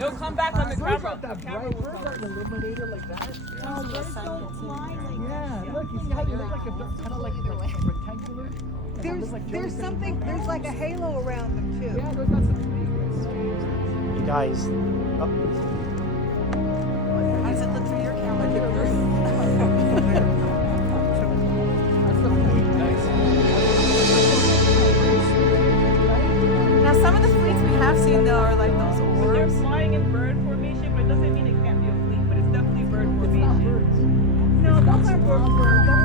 You'll come back on the camera. That bright birds are illuminated like that. Oh, birds don't fly like that. Yeah, look, you see how they look like a kind of like rectangular? There's something, there's like a halo around them too. Yeah, those got some big. You guys. Oh. How does it look through your camera? Now, some of the fleets we have seen though are like those orbs. They're flying in bird formation, but it doesn't mean it can't be a fleet, but it's definitely bird formation. No, those aren't birds.